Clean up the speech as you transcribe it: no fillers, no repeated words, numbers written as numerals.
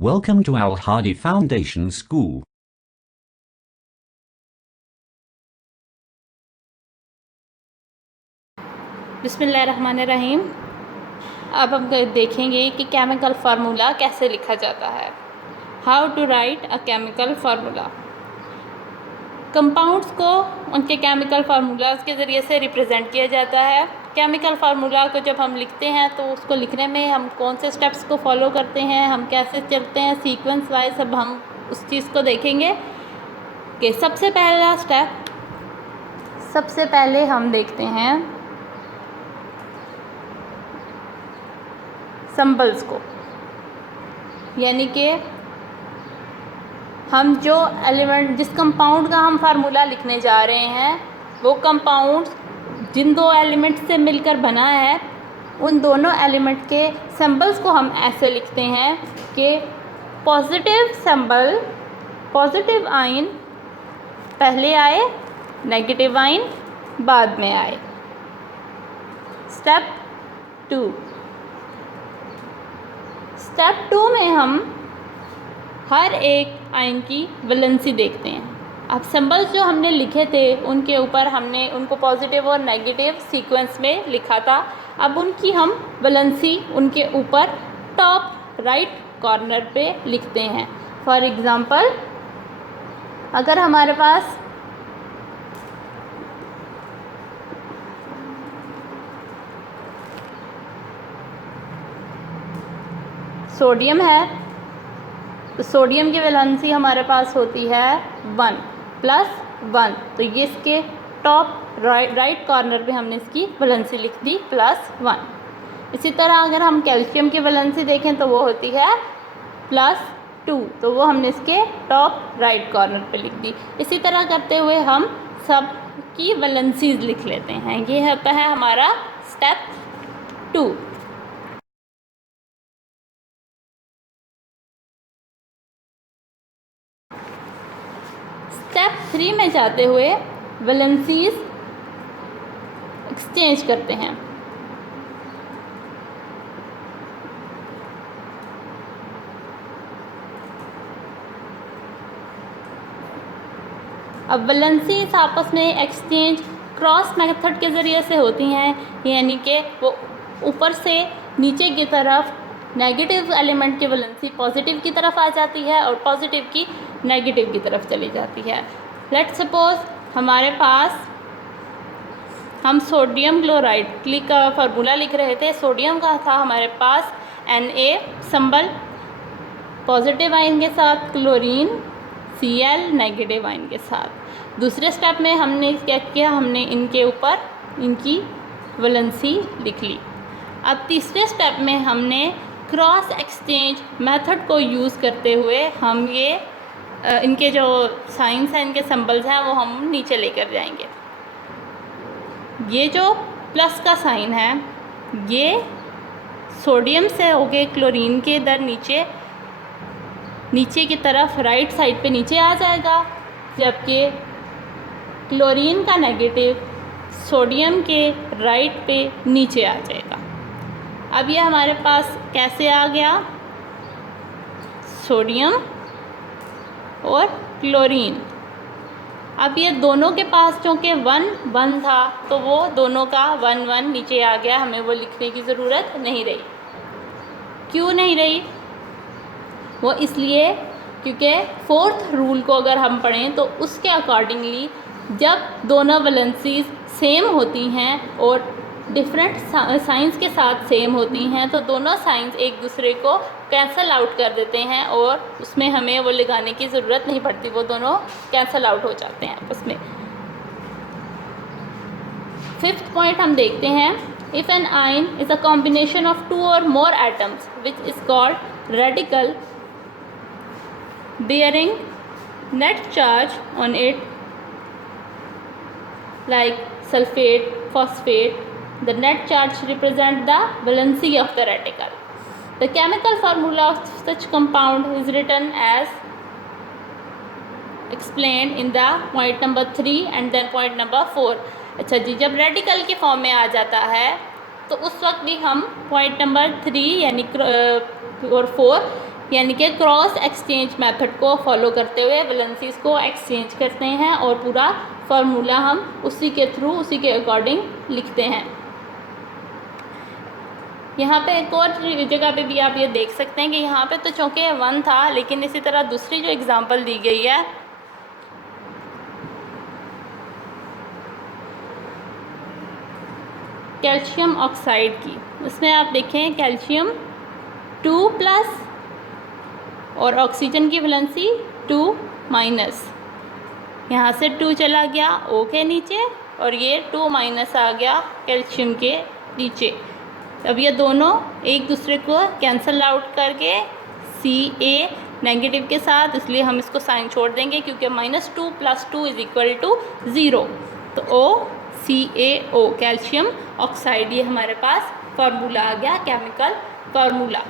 Welcome to Al Hadi Foundation School. बिस्मिल्लाहिर्रहमानिर्रहीम। अब हम देखेंगे कि केमिकल फार्मूला कैसे लिखा जाता है। How to write a chemical formula. Compounds को उनके केमिकल फार्मूलाज के ज़रिए से रिप्रेजेंट किया जाता है। केमिकल फार्मूला को जब हम लिखते हैं तो उसको लिखने में हम कौन से स्टेप्स को फॉलो करते हैं, हम कैसे चलते हैं सीक्वेंस वाइज, अब हम उस चीज़ को देखेंगे कि सबसे पहले हम देखते हैं सिंबल्स को, यानी कि हम जो एलिमेंट जिस कंपाउंड का हम फार्मूला लिखने जा रहे हैं वो कंपाउंड जिन दो एलिमेंट से मिलकर बना है उन दोनों एलिमेंट के सिंबल्स को हम ऐसे लिखते हैं कि पॉजिटिव सिंबल, पॉजिटिव आयन पहले आए, नेगेटिव आयन बाद में आए। स्टेप 2 में हम हर एक आयन की वैलेंसी देखते हैं। अब सिंबल्स जो हमने लिखे थे उनके ऊपर हमने उनको पॉजिटिव और नेगेटिव सीक्वेंस में लिखा था। अब उनकी हम वैलेंसी उनके ऊपर टॉप राइट कॉर्नर पे लिखते हैं। फॉर एग्ज़ाम्पल, अगर हमारे पास सोडियम है तो सोडियम की वैलेंसी हमारे पास होती है 1+1, तो ये इसके टॉप राइट कॉर्नर पे हमने इसकी वैलेंसी लिख दी +1। इसी तरह अगर हम कैल्शियम की वैलेंसी देखें तो वो होती है +2, तो वो हमने इसके टॉप राइट कॉर्नर पे लिख दी। इसी तरह करते हुए हम सब की वैलेंसीज लिख लेते हैं। ये होता है हमारा स्टेप 2। स्टेप 3 में जाते हुए वैलेंसीज एक्सचेंज करते हैं। अब वैलेंसीज आपस में एक्सचेंज क्रॉस मेथड के ज़रिए से होती हैं, यानी कि वो ऊपर से नीचे की तरफ नेगेटिव एलिमेंट की वैलेंसी पॉजिटिव की तरफ आ जाती है और पॉजिटिव की नेगेटिव की तरफ चली जाती है। लेट्स सपोज हमारे पास हम सोडियम क्लोराइड का फार्मूला लिख रहे थे। सोडियम का था हमारे पास Na सिंबल पॉजिटिव आयन के साथ, क्लोरीन Cl नेगेटिव आयन के साथ। दूसरे स्टेप में हमने क्या किया, हमने इनके ऊपर इनकी वैलेंसी लिख ली। अब तीसरे स्टेप में हमने क्रॉस एक्सचेंज मेथड को यूज़ करते हुए हम ये इनके जो साइंस हैं, इनके सिंबल्स हैं, वो हम नीचे लेकर जाएंगे। ये जो प्लस का साइन है ये सोडियम से होके क्लोरीन के इधर नीचे की तरफ राइट साइड पे नीचे आ जाएगा, जबकि क्लोरीन का नेगेटिव सोडियम के राइट पे नीचे आ जाएगा। अब ये हमारे पास कैसे आ गया, सोडियम और क्लोरीन। अब ये दोनों के पास चूँकि 1 था तो वो दोनों का 1 नीचे आ गया, हमें वो लिखने की ज़रूरत नहीं रही। क्यों नहीं रही? वो इसलिए क्योंकि फोर्थ रूल को अगर हम पढ़ें तो उसके अकॉर्डिंगली जब दोनों वैलेंसीज सेम होती हैं और डिफरेंट साइंस के साथ सेम होती हैं तो दोनों साइंस एक दूसरे को कैंसल आउट कर देते हैं और उसमें हमें वो लगाने की ज़रूरत नहीं पड़ती, वो दोनों कैंसल आउट हो जाते हैं आपस में। 5th पॉइंट हम देखते हैं, if an ion is a combination of 2 or more atoms which is called radical bearing net charge on it like sulfate, phosphate, the net charge represent the valency of the radical. The chemical formula of such compound is written as explained in the point number 3 and then point number 4. अच्छा जी, जब radical के form में आ जाता है तो उस वक्त भी हम पॉइंट नंबर 3 यानी और 4 यानी कि क्रॉस एक्सचेंज मेथड को फॉलो करते हुए वैलेंसीज को एक्सचेंज करते हैं और पूरा फार्मूला हम उसी के थ्रू, उसी के अकॉर्डिंग लिखते हैं। यहाँ पे एक और जगह पे भी आप ये देख सकते हैं कि यहाँ पे तो चूँकि 1 था, लेकिन इसी तरह दूसरी जो एग्जांपल दी गई है कैल्शियम ऑक्साइड की, उसमें आप देखें कैल्शियम 2+ और ऑक्सीजन की वैलेंसी 2-, यहाँ से 2 चला गया O के नीचे और ये 2- आ गया कैल्शियम के नीचे। अब ये दोनों एक दूसरे को कैंसल आउट करके Ca नेगेटिव के साथ, इसलिए हम इसको साइन छोड़ देंगे क्योंकि -2 + 2 = 0। तो OCaO कैल्शियम ऑक्साइड, ये हमारे पास फार्मूला आ गया, केमिकल फार्मूला।